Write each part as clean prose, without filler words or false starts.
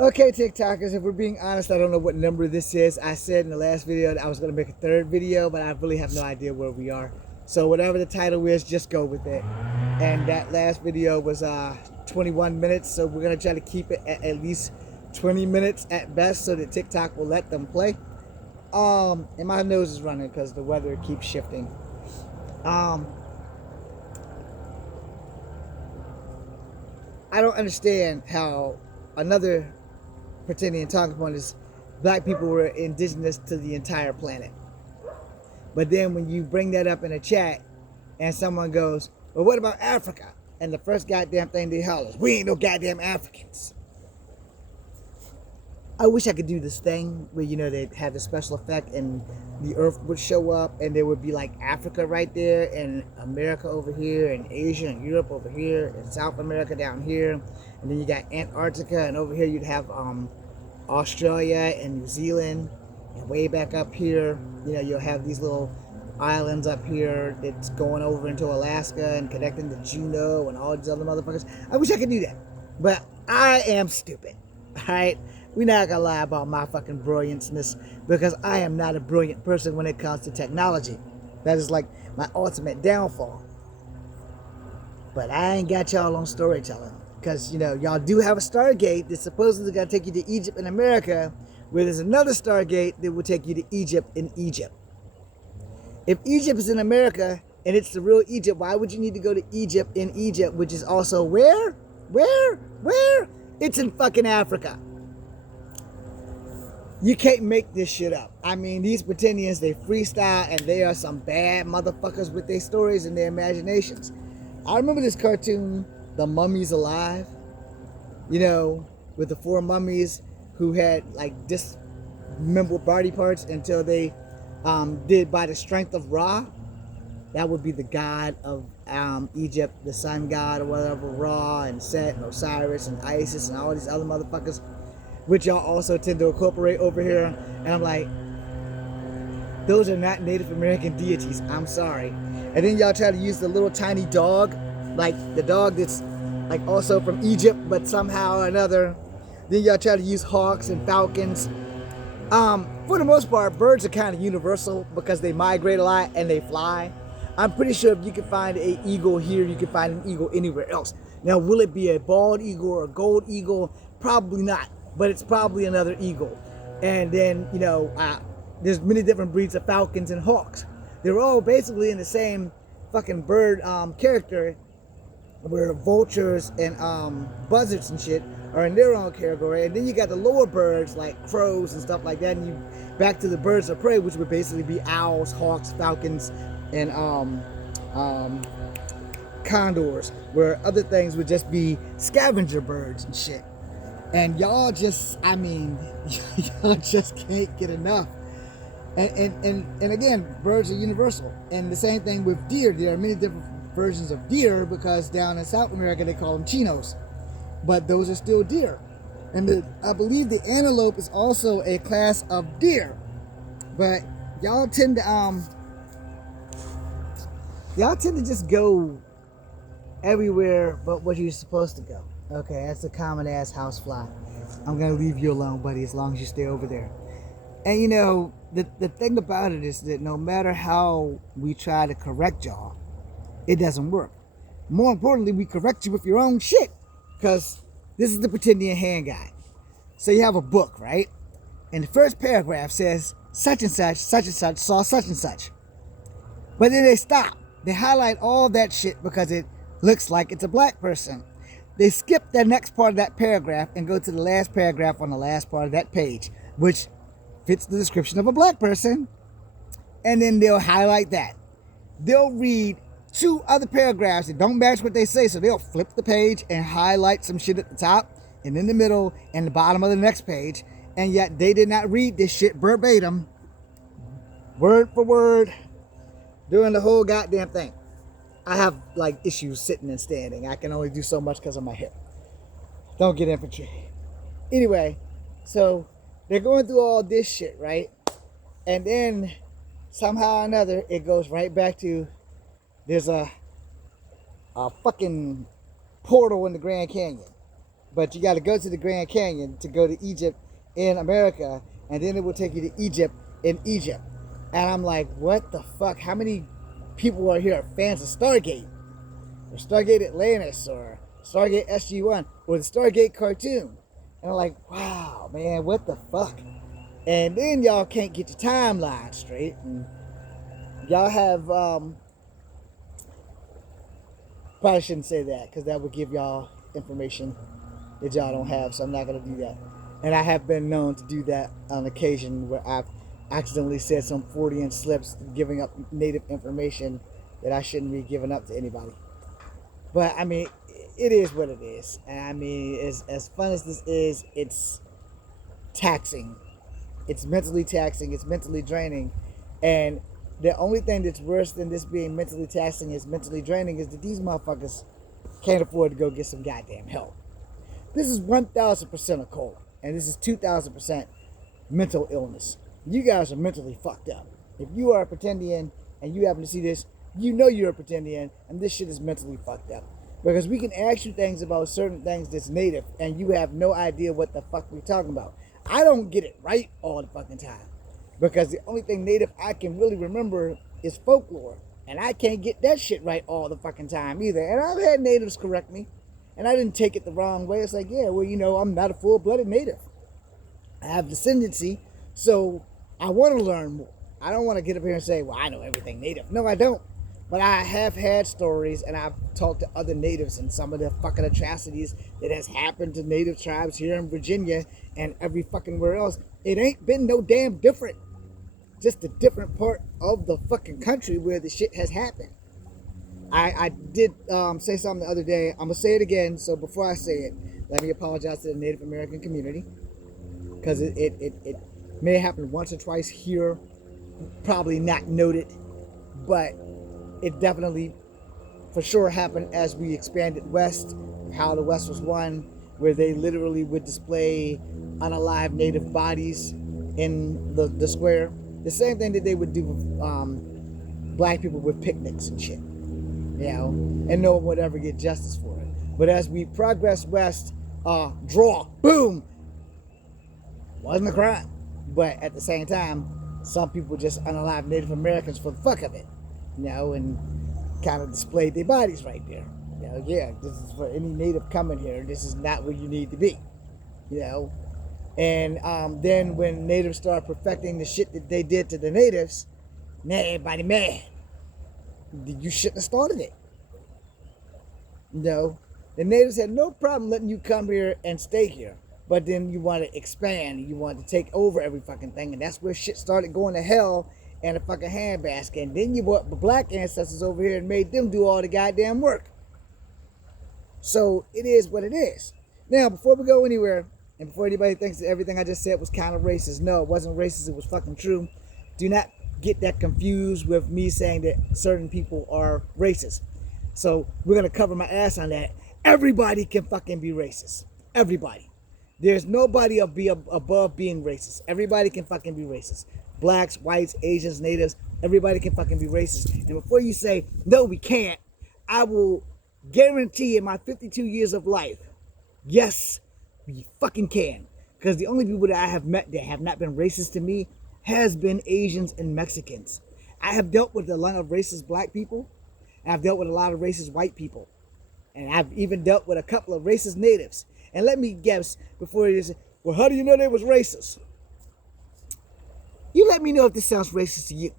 Okay, TikTokers, if we're being honest, I don't know what number this is. I said in the last video that I was going to make a third video, but I really have no idea where we are. So whatever the title is, just go with it. And that last video was 21 minutes, so we're going to try to keep it at least 20 minutes at best so that TikTok will let them play. And my nose is running because the weather keeps shifting. Um, I don't understand how another pretending talking point is black people were indigenous to the entire planet. But then when you bring that up in a chat and someone goes, well, what about Africa? And the first goddamn thing they holler is, we ain't no goddamn Africans. I wish I could do this thing where, you know, they'd have a special effect and the earth would show up and there would be like Africa right there and America over here and Asia and Europe over here and South America down here. And then you got Antarctica, and over here you'd have Australia and New Zealand. And way back up here, you know, you'll have these little islands up here that's going over into Alaska and connecting to Juneau and all these other motherfuckers. I wish I could do that. But I am stupid. Alright? We're not gonna lie about my fucking brilliantness, because I am not a brilliant person when it comes to technology. That is like my ultimate downfall. But I ain't got y'all on storytelling. Because, you know, y'all do have a Stargate that's supposedly gonna take you to Egypt in America, where there's another Stargate that will take you to Egypt in Egypt. If Egypt is in America and it's the real Egypt, why would you need to go to Egypt in Egypt, which is also where? Where? It's in fucking Africa. You can't make this shit up. I mean, these pretendians, they freestyle, and they are some bad motherfuckers with their stories and their imaginations. I remember this cartoon, The Mummies Alive, you know, with the 4 mummies who had like dismembered body parts until they did by the strength of Ra. That would be the god of Egypt, the sun god or whatever, Ra and Set and Osiris and Isis and all these other motherfuckers, which y'all also tend to incorporate over here. And I'm like, those are not Native American deities. I'm sorry. And then y'all try to use the little tiny dog, like the dog that's like also from Egypt, but somehow or another. Then y'all try to use hawks and falcons. For the most part, birds are kind of universal because they migrate a lot and they fly. I'm pretty sure if you can find an eagle here, you can find an eagle anywhere else. Now, will it be a bald eagle or a gold eagle? Probably not, but it's probably another eagle. And then, you know, there's many different breeds of falcons and hawks. They're all basically in the same fucking bird character, where vultures and buzzards and shit are in their own category. And then you got the lower birds like crows and stuff like that, and you back to the birds of prey, which would basically be owls, hawks, falcons, and condors, where other things would just be scavenger birds and shit. And y'all just, I mean, y'all just can't get enough. And again, birds are universal. And the same thing with deer. There are many different versions of deer, because down in South America they call them chinos, but those are still deer. And I believe the antelope is also a class of deer. But y'all tend to just go everywhere but what you're supposed to go. Okay, that's a common ass housefly. I'm gonna leave you alone, buddy, as long as you stay over there. And you know, the thing about it is that no matter how we try to correct y'all, it doesn't work. More importantly, we correct you with your own shit, because this is the Pretendian Hand Guide. So you have a book, right? And the first paragraph says such and such saw such and such. But then they stop. They highlight all that shit because it looks like it's a black person. They skip the next part of that paragraph and go to the last paragraph on the last part of that page, which fits the description of a black person. And then they'll highlight that. They'll read 2 other paragraphs that don't match what they say, so they'll flip the page and highlight some shit at the top and in the middle and the bottom of the next page. And yet they did not read this shit verbatim, word for word, during the whole goddamn thing. I have like issues sitting and standing. I can only do so much because of my hip. Don't get infantry. Anyway, so they're going through all this shit, right? And then somehow or another, it goes right back to, there's a fucking portal in the Grand Canyon. but you got to go to the Grand Canyon to go to Egypt in America, and then it will take you to Egypt in Egypt. And I'm like, what the fuck? How many people are here fans of Stargate, or Stargate Atlantis, or Stargate SG-1, or the Stargate cartoon? And I'm like, wow, man, what the fuck? And then y'all can't get your timeline straight. And y'all have, probably shouldn't say that because that would give y'all information that y'all don't have, so I'm not going to do that. And I have been known to do that on occasion where I've accidentally said some Freudian slips giving up native information that I shouldn't be giving up to anybody. But I mean, it is what it is. And I mean, as fun as this is, it's taxing. It's mentally taxing. It's mentally draining. And the only thing that's worse than this being mentally taxing is mentally draining is that these motherfuckers can't afford to go get some goddamn help. This is 1,000% a cola, and this is 2,000% mental illness. You guys are mentally fucked up. If you are a pretendian and you happen to see this, you know you're a pretendian, and this shit is mentally fucked up. Because we can ask you things about certain things that's native, and you have no idea what the fuck we're talking about. I don't get it right all the fucking time. Because the only thing native I can really remember is folklore. And I can't get that shit right all the fucking time either. And I've had natives correct me. And I didn't take it the wrong way. It's like, yeah, well, you know, I'm not a full-blooded native. I have descendancy, so I want to learn more. I don't want to get up here and say, well, I know everything native. No, I don't. But I have had stories, and I've talked to other natives and some of the fucking atrocities that has happened to native tribes here in Virginia and every fucking where else. It ain't been no damn different. Just a different part of the fucking country where the shit has happened. I did say something the other day. I'm going to say it again. So before I say it, let me apologize to the Native American community. Because it may have happened once or twice here. Probably not noted. But it definitely, for sure, happened as we expanded west. How the West was won. Where they literally would display unalive native bodies in the square. The same thing that they would do with black people with picnics and shit. You know, and no one would ever get justice for it. But as we progress west, draw, boom, wasn't a crime. But at the same time, some people just unalive Native Americans for the fuck of it, you know, and kind of displayed their bodies right there. You know, yeah, this is for any native coming here. This is not where you need to be, you know. And then when natives started perfecting the shit that they did to the natives, now everybody mad. You shouldn't have started it. No. The natives had no problem letting you come here and stay here. But then you want to expand. You want to take over every fucking thing. And that's where shit started going to hell in a fucking handbasket. And then you brought the black ancestors over here and made them do all the goddamn work. So it is what it is. Now, before we go anywhere, and before anybody thinks that everything I just said was kind of racist, no, it wasn't racist. It was fucking true. Do not get that confused with me saying that certain people are racist. So we're going to cover my ass on that. Everybody can fucking be racist. Everybody. There's nobody above being racist. Everybody can fucking be racist. Blacks, whites, Asians, natives, everybody can fucking be racist. And before you say, no, we can't, I will guarantee in my 52 years of life, yes, we fucking can. Because the only people that I have met that have not been racist to me has been Asians and Mexicans. I have dealt with a lot of racist black people. And I've dealt with a lot of racist white people. And I've even dealt with a couple of racist natives. And let me guess before you say, well, how do you know they was racist? You let me know if this sounds racist to you.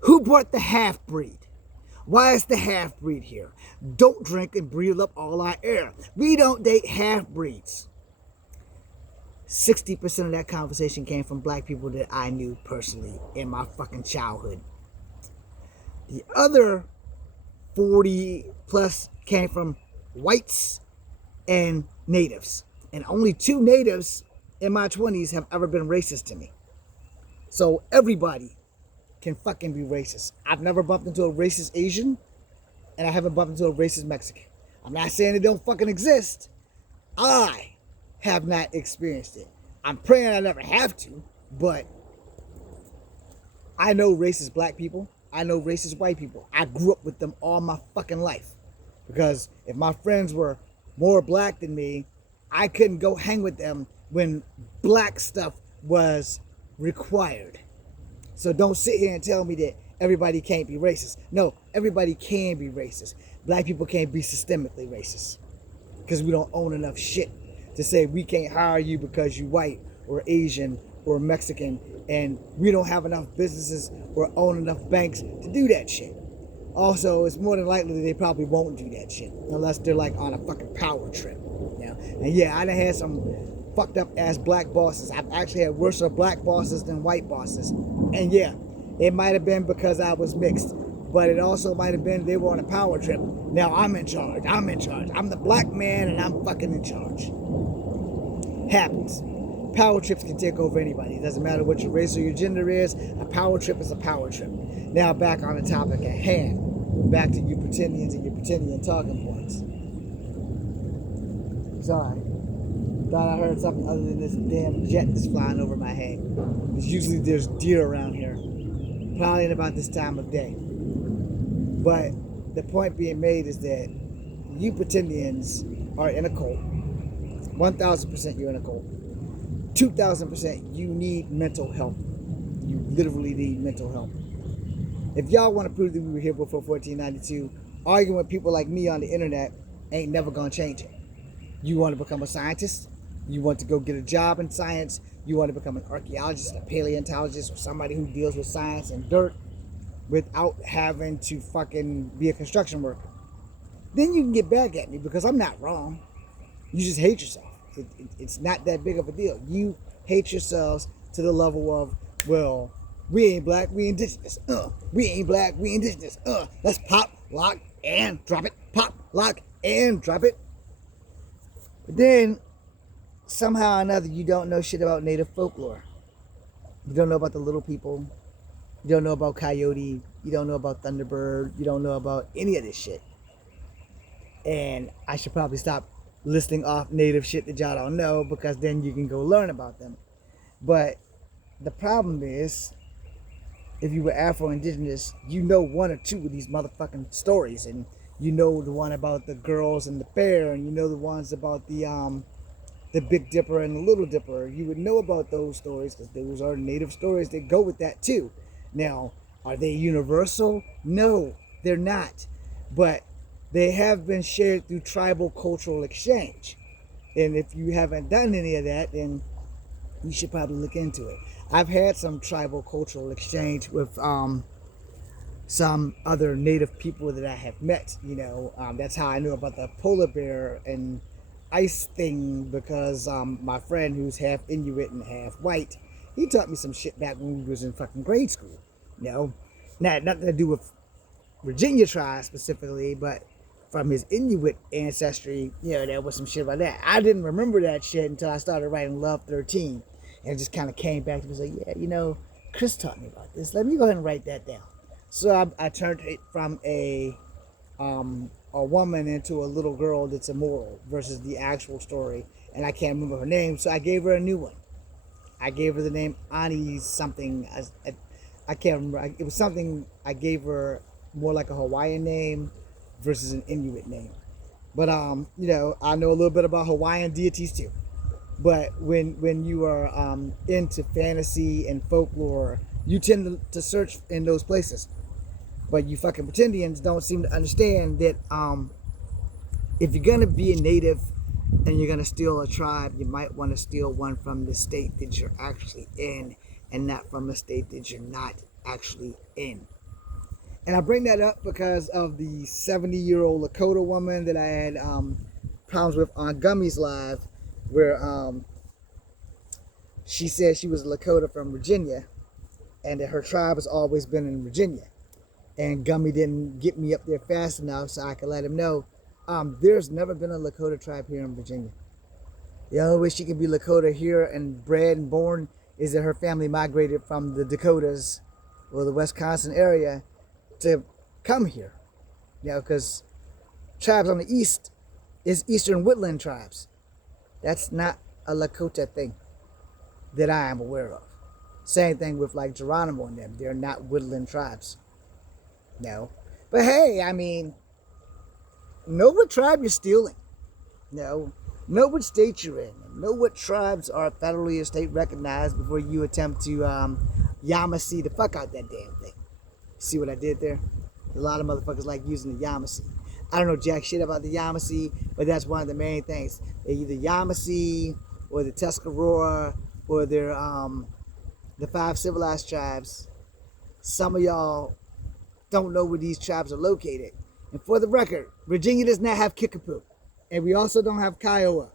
Who brought the half-breed? Why is the half-breed here? Don't drink and breathe up all our air. We don't date half-breeds. 60% of that conversation came from black people that I knew personally in my fucking childhood. The other 40 plus came from whites and natives. And only 2 natives in my 20s have ever been racist to me. So everybody can fucking be racist. I've never bumped into a racist Asian, and I haven't bumped into a racist Mexican. I'm not saying they don't fucking exist. I have not experienced it. I'm praying I never have to, but I know racist black people. I know racist white people. I grew up with them all my fucking life. Because if my friends were more black than me, I couldn't go hang with them when black stuff was required. So don't sit here and tell me that everybody can't be racist. No, everybody can be racist. Black people can't be systemically racist because we don't own enough shit to say we can't hire you because you white or Asian or Mexican, and we don't have enough businesses or own enough banks to do that shit. Also, it's more than likely that they probably won't do that shit unless they're like on a fucking power trip. You know? And yeah, I done had some fucked up ass black bosses. I've actually had worse black bosses than white bosses. And yeah, it might have been because I was mixed, but it also might have been they were on a power trip. Now I'm in charge. I'm in charge. I'm the black man and I'm fucking in charge. Happens. Power trips can take over anybody. It doesn't matter what your race or your gender is. A power trip is a power trip. Now back on the topic at hand. Back to you pretendians and your pretendian talking points. Sorry. Thought I heard something other than this damn jet that's flying over my head. Because usually there's deer around here. Probably at about this time of day. But the point being made is that you pretendians are in a cult. 1,000% you're in a cult. 2,000% you need mental help. You literally need mental help. If y'all want to prove that we were here before 1492, arguing with people like me on the internet ain't never gonna change it. You want to become a scientist? You want to go get a job in science? You want to become an archaeologist, a paleontologist, or somebody who deals with science and dirt without having to fucking be a construction worker? Then you can get back at me because I'm not wrong. You just hate yourself. It's not that big of a deal. You hate yourselves to the level of, well, we ain't black, we indigenous. We ain't black, we indigenous. Let's pop, lock, and drop it. Pop, lock, and drop it. But then, somehow or another, you don't know shit about native folklore. You don't know about the little people. You don't know about coyote. You don't know about thunderbird. You don't know about any of this shit. And I should probably stop listing off native shit that y'all don't know, because then you can go learn about them. But the problem is, if you were Afro-Indigenous, you know one or two of these motherfucking stories, and you know the one about the girls and the bear, and you know the ones about the Big Dipper and the Little Dipper. You would know about those stories because those are native stories that go with that too. Now, are they universal? No, they're not. But they have been shared through tribal cultural exchange. And if you haven't done any of that, then you should probably look into it. I've had some tribal cultural exchange with some other native people that I have met. You know, that's how I knew about the polar bear and ice thing, because my friend who's half Inuit and half white, he taught me some shit back when we was in fucking grade school. You know, not nothing to do with Virginia tribe specifically, but from his Inuit ancestry, you know, there was some shit about that. I didn't remember that shit until I started writing Love 13. And it just kind of came back to me, like, yeah, you know, Chris taught me about this. Let me go ahead and write that down. So I turned it from a woman into a little girl that's immoral versus the actual story. And I can't remember her name, so I gave her a new one. I gave her the name Ani something. I can't remember. It was something I gave her more like a Hawaiian name versus an Inuit name. But you know, I know a little bit about Hawaiian deities too. But when you are into fantasy and folklore, you tend to search in those places. But you fucking pretendians don't seem to understand that if you're gonna be a native and you're gonna steal a tribe, you might want to steal one from the state that you're actually in, and not from a state that you're not actually in. And I bring that up because of the 70-year-old Lakota woman that I had problems with on Gummy's Live, where she said she was a Lakota from Virginia and that her tribe has always been in Virginia. And Gummy didn't get me up there fast enough so I could let him know there's never been a Lakota tribe here in Virginia. The only way she can be Lakota here and bred and born is that her family migrated from the Dakotas or the Wisconsin area to come here. You know, because tribes on the east is Eastern Woodland tribes. That's not a Lakota thing that I am aware of. Same thing with like Geronimo and them. They're not woodland tribes. No. But hey, I mean, know what tribe you're stealing. No. Know which state you're in. Know what tribes are federally or state recognized before you attempt to Yamasee the fuck out that damn thing. See what I did there? A lot of motherfuckers like using the Yamasee. I don't know jack shit about the Yamasee, but that's one of the main things. They're either Yamasee or the Tuscarora or they're the 5 civilized tribes. Some of y'all don't know where these tribes are located. And for the record, Virginia does not have Kickapoo. And we also don't have Kiowa.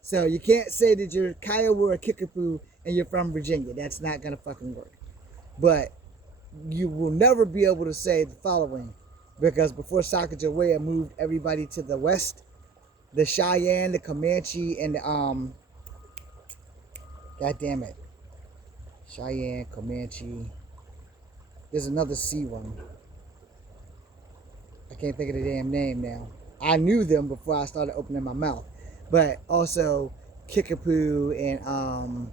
So you can't say that you're Kiowa or Kickapoo and you're from Virginia. That's not going to fucking work. But you will never be able to say the following, because before Sacagawea moved everybody to the west, the Cheyenne, the Comanche, and the, God damn it, Cheyenne, Comanche, there's another C one. I can't think of the damn name now. I knew them before I started opening my mouth. But also Kickapoo and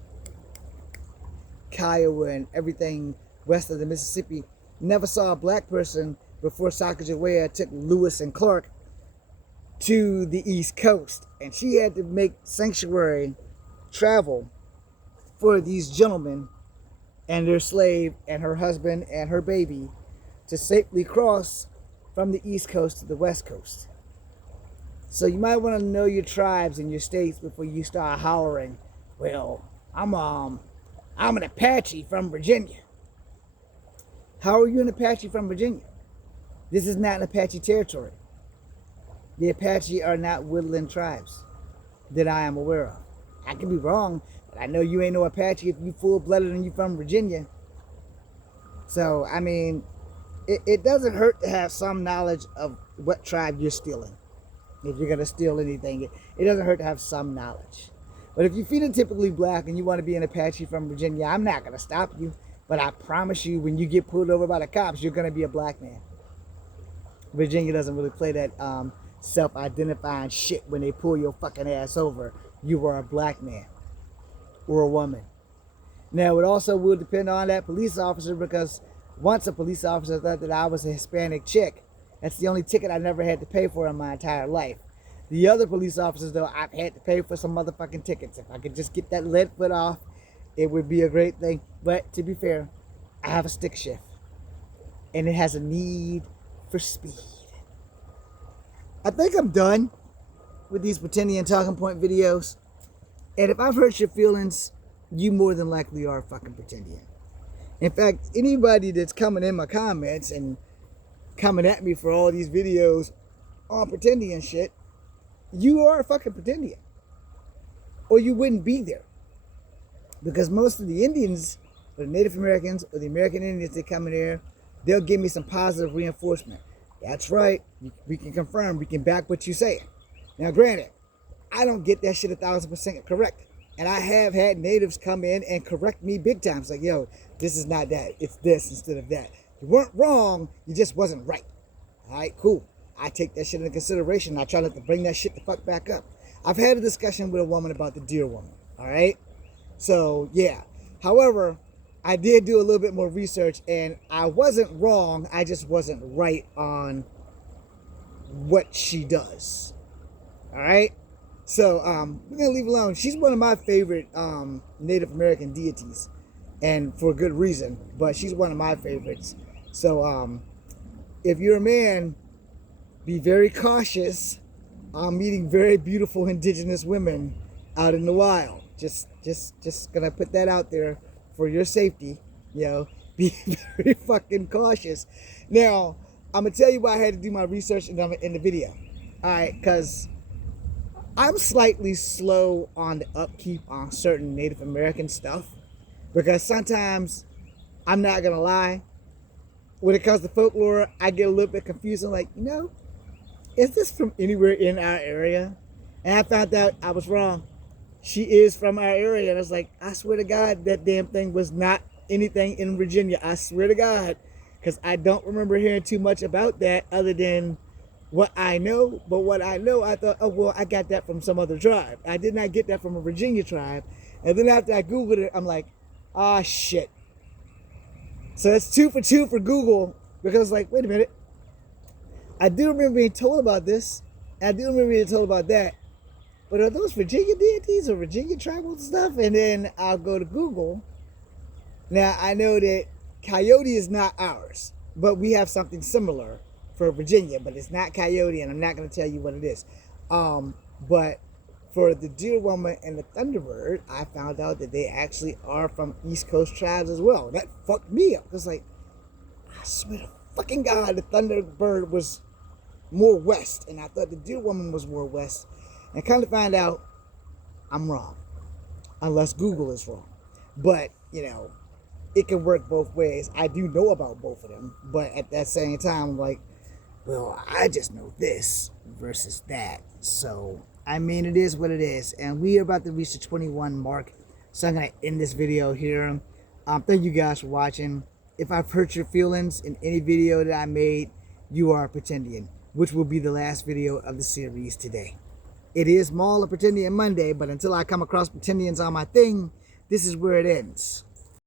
Kiowa and everything west of the Mississippi never saw a black person before Sacagawea took Lewis and Clark to the East Coast. And she had to make sanctuary travel for these gentlemen and their slave and her husband and her baby to safely cross from the East Coast to the West Coast. So you might want to know your tribes and your states before you start hollering, well, I'm an Apache from Virginia. How are you an Apache from Virginia? This is not an Apache territory. The Apache are not woodland tribes that I am aware of. I could be wrong, but I know you ain't no Apache if you full-blooded and you from Virginia. So, I mean, it doesn't hurt to have some knowledge of what tribe you're stealing. If you're going to steal anything, it doesn't hurt to have some knowledge. But if you're phenotypically black and you want to be an Apache from Virginia, I'm not going to stop you. But I promise you, when you get pulled over by the cops, you're going to be a black man. Virginia doesn't really play that self-identifying shit when they pull your fucking ass over. You are a black man or a woman. Now, it also will depend on that police officer, because once a police officer thought that I was a Hispanic chick. That's the only ticket I never had to pay for in my entire life. The other police officers, though, I've had to pay for some motherfucking tickets. If I could just get that lead foot off, it would be a great thing. But to be fair, I have a stick shift. And it has a need for speed. I think I'm done with these Pretendian Talking Point videos. And if I've hurt your feelings, you more than likely are a fucking Pretendian. In fact, anybody that's coming in my comments and coming at me for all these videos on Pretendian shit, you are a fucking Pretendian. Or you wouldn't be there. Because most of the Indians, or the Native Americans, or the American Indians that come in here, they'll give me some positive reinforcement. That's right. We can confirm. We can back what you say. Now, granted, I don't get that shit 1,000% correct. And I have had natives come in and correct me big time. It's like, yo, this is not that. It's this instead of that. You weren't wrong. You just wasn't right. All right, cool. I take that shit into consideration. I try not to bring that shit the fuck back up. I've had a discussion with a woman about the deer woman. All right. So, yeah. However, I did do a little bit more research, and I wasn't wrong. I just wasn't right on what she does. All right. So, we're going to leave alone. She's one of my favorite Native American deities, and for good reason, but she's one of my favorites. So, if you're a man, be very cautious on meeting very beautiful indigenous women out in the wild. Just gonna put that out there for your safety. You know, be very fucking cautious. Now, I'm gonna tell you why I had to do my research in the video. All right, because I'm slightly slow on the upkeep on certain Native American stuff, because sometimes, I'm not gonna lie, when it comes to folklore, I get a little bit confused. I'm like, is this from anywhere in our area? And I found out I was wrong. She is from our area. And I was like, I swear to God, that damn thing was not anything in Virginia. I swear to God. Because I don't remember hearing too much about that other than what I know. But what I know, I thought, oh, well, I got that from some other tribe. I did not get that from a Virginia tribe. And then after I Googled it, I'm like, ah, shit. So it's 2 for 2 for Google. Because like, wait a minute. I do remember being told about this. And I do remember being told about that. but are those Virginia deities or Virginia tribal stuff? And then I'll go to Google. Now, I know that coyote is not ours, but we have something similar for Virginia, but it's not coyote, and I'm not going to tell you what it is. But for the deer woman and the thunderbird, I found out that they actually are from East Coast tribes as well. That fucked me up. It's like, I swear to fucking God, the thunderbird was more west, and I thought the deer woman was more west. And kind of find out I'm wrong, unless Google is wrong. But, you know, it can work both ways. I do know about both of them, but at that same time, I'm like, well, I just know this versus that. So, I mean, it is what it is. And we are about to reach the 21 mark. So I'm going to end this video here. Thank you guys for watching. If I've hurt your feelings in any video that I made, you are a Pretendian, which will be the last video of the series today. It is Mall of Pretendian Monday, but until I come across Pretendians on my thing, this is where it ends.